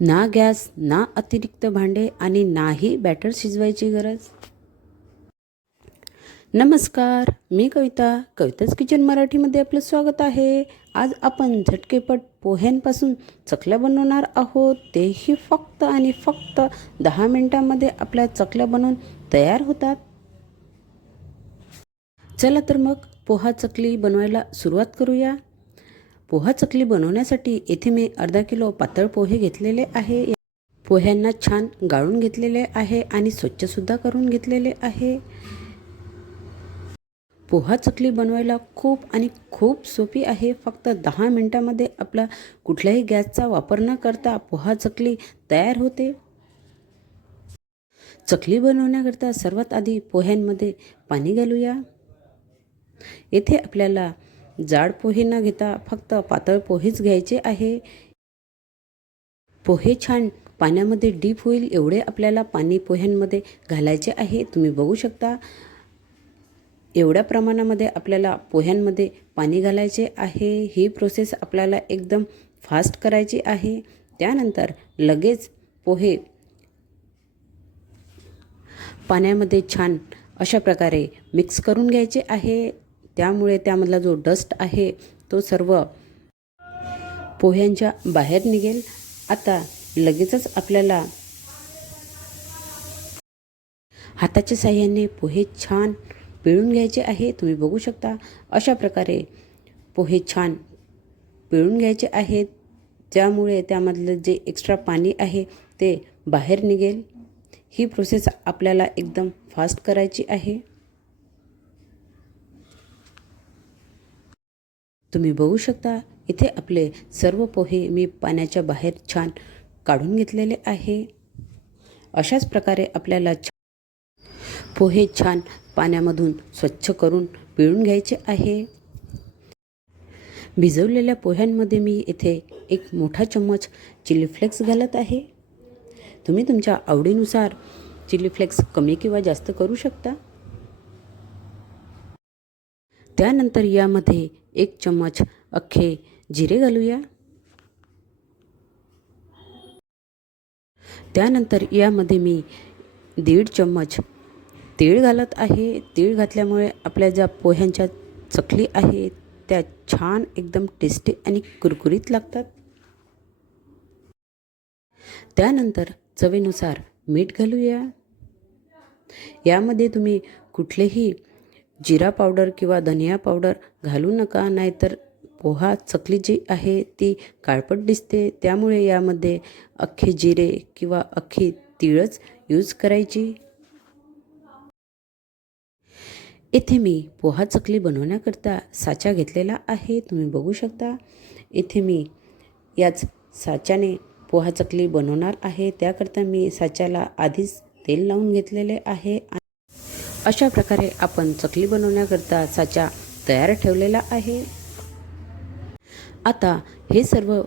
ना गॅस ना अतिरिक्त भांडे आणि नाही बॅटर शिजवायची गरज? नमस्कार मी कविता. कविताच किचन मराठीमध्ये आपलं स्वागत आहे. आज आपण झटकेपट पोह्यांपासून चकल्या बनवणार आहोत. तेही फक्त आणि फक्त दहा मिनटामध्ये आपल्या चकल्या बनवून तयार होतात. चला तर मग पोहा चकली बनवायला सुरुवात करूया. पोहा चकली बनवण्यासाठी येथे मी अर्धा किलो पातळ पोहे घेतलेले आहे. पोह्यांना छान गाळून घेतलेले आहे आणि स्वच्छसुद्धा करून घेतलेले आहे. पोहा चकली बनवायला खूप आणि खूप सोपी आहे. फक्त दहा मिनटामध्ये आपला कुठल्याही गॅसचा वापर न करता पोहा चकली तयार होते. चकली बनवण्याकरता सर्वात आधी पोह्यांमध्ये पाणी घालूया. येथे आपल्याला जाड पोहे न घेता फक्त पातळ पोहेच घ्यायचे आहे. पोहे छान पाण्यामध्ये डीप होईल एवढे आपल्याला पाणी पोह्यांमध्ये घालायचे आहे. तुम्ही बघू शकता एवढ्या प्रमाणामध्ये आपल्याला पोह्यांमध्ये पाणी घालायचे आहे. ही प्रोसेस आपल्याला एकदम फास्ट करायची आहे. त्यानंतर लगेच पोहे पाण्यामध्ये छान अशा प्रकारे मिक्स करून घ्यायचे आहे. त्यामुळे त्यामधला जो डस्ट आहे तो सर्व पोह्यांच्या बाहेर निघेल. आता लगेचच आपल्याला हाताच्या साह्याने पोहे छान पिळून घ्यायचे आहे. तुम्ही बघू शकता अशा प्रकारे पोहे छान पिळून घ्यायचे आहेत. त्यामुळे त्यामधलं जे एक्स्ट्रा पाणी आहे ते बाहेर निघेल. ही प्रोसेस आपल्याला एकदम फास्ट करायची आहे. तुम्ही बघू शकता इथे आपले सर्व पोहे मी पाण्याच्या बाहेर छान काढून घेतलेले आहे. अशाच प्रकारे आपल्याला पोहे छान पाण्यामधून स्वच्छ करून पिळून घ्यायचे आहे. भिजवलेल्या पोह्यांमध्ये मी इथे एक मोठा चम्मच चिली फ्लेक्स घालत आहे. तुम्ही तुमच्या आवडीनुसार चिली फ्लेक्स कमी किंवा जास्त करू शकता. त्यानंतर यामध्ये एक चम्मच अख्खे जिरे घालूया. त्यानंतर यामध्ये मी दीड चम्मच तीळ घालत आहे. तीळ घातल्यामुळे आपल्या ज्या पोह्यांच्या चकली आहे त्या छान एकदम टेस्टी आणि कुरकुरीत लागतात. त्यानंतर चवीनुसार मीठ घालूया. यामध्ये तुम्ही कुठलेही जिरा पावडर किंवा धनिया पावडर घालू नका नाहीतर पोहा चकली जी आहे ती काळपट दिसते. त्यामुळे यामध्ये अख्खे जिरे किंवा अख्खी तिळच यूज करायची. येथे मी पोहा चकली बनवण्याकरता साचा घेतलेला आहे. तुम्ही बघू शकता. येथे मी याच साच्याने पोहा चकली बनवणार आहे. त्याकरता मी साच्याला आधीच तेल लावून घेतलेले आहे. अशा प्रकारे आपण चकली बनवण्याकरता साचा तयार ठेवलेला आहे. आता हे सर्व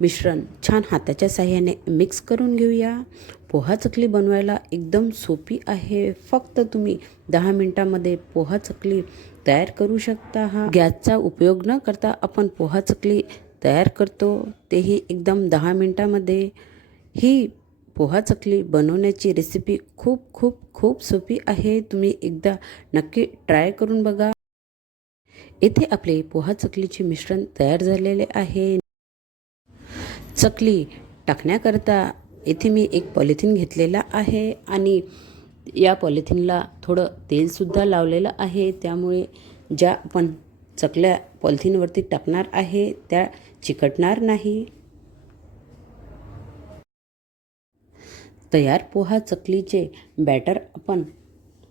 मिश्रण छान हाताच्या साह्याने मिक्स करून घेऊया. पोहा चकली बनवायला एकदम सोपी आहे. फक्त तुम्ही दहा मिनटामध्ये पोहा चकली तयार करू शकता. हा गॅसचा उपयोग न करता आपण पोहा चकली तयार करतो. तेही एकदम दहा मिनटामध्ये. ही पोहा चकली बनवण्याची रेसिपी खूप खूप खूप सोपी आहे. तुम्ही एकदा नक्की ट्राय करून बघा. येथे आपले पोहा चकलीचे मिश्रण तयार झालेले आहे. चकली टाकण्याकरता येथे मी एक पॉलिथिन घेतलेला आहे आणि या पॉलिथिनला थोडं तेलसुद्धा लावलेलं आहे. त्यामुळे ज्या आपण चकल्या पॉलिथिनवरती टाकणार आहे त्या चिकटणार नाही. तयार पोहा चकलीचे बॅटर आपण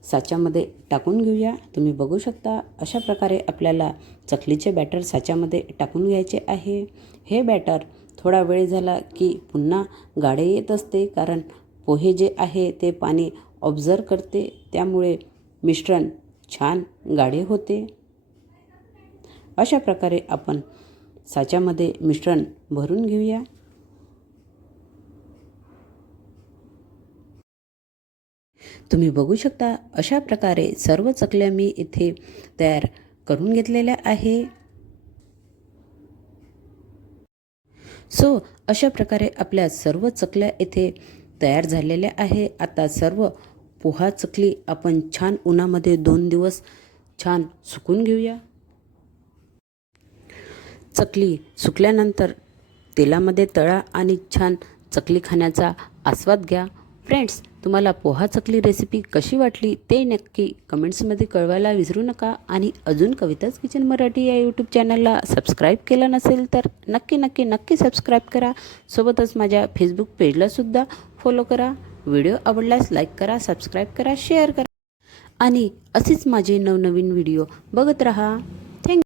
साच्यामध्ये टाकून घेऊया. तुम्ही बघू शकता अशा प्रकारे आपल्याला चकलीचे बॅटर साच्यामध्ये टाकून घ्यायचे आहे. हे बॅटर थोडा वेळ झाला की पुन्हा गाडे येत असते कारण पोहे जे आहे ते पाणी ऑब्झर्व करते. त्यामुळे मिश्रण छान गाढे होते. अशा प्रकारे आपण साच्यामध्ये मिश्रण भरून घेऊया. तुम्ही बघू शकता अशा प्रकारे सर्व चकल्या मी इथे तयार करून घेतलेल्या आहे. सो अशा प्रकारे आपल्या सर्व चकल्या येथे तयार झालेल्या आहे. आता सर्व पोहा चकली आपण छान उन्हामध्ये दोन दिवस छान सुकून घेऊया. चकली सुकल्यानंतर तेलामध्ये तळा आणि छान चकली खाण्याचा आस्वाद घ्या. फ्रेंड्स तुम्हाला पोहा चकली रेसिपी कशी वाटली ते नक्की कमेंट्समध्ये कळवायला विसरू नका आणि अजून कविताच किचन मराठी या यूट्यूब चॅनलला सबस्क्राईब केलं नसेल तर नक्की नक्की नक्की सबस्क्राईब करा. सोबतच माझ्या फेसबुक पेजलासुद्धा फॉलो करा. व्हिडिओ आवडल्यास लाईक करा सबस्क्राईब करा शेअर करा. आणि असेच माझे नवनवीन व्हिडिओ बघत रहा.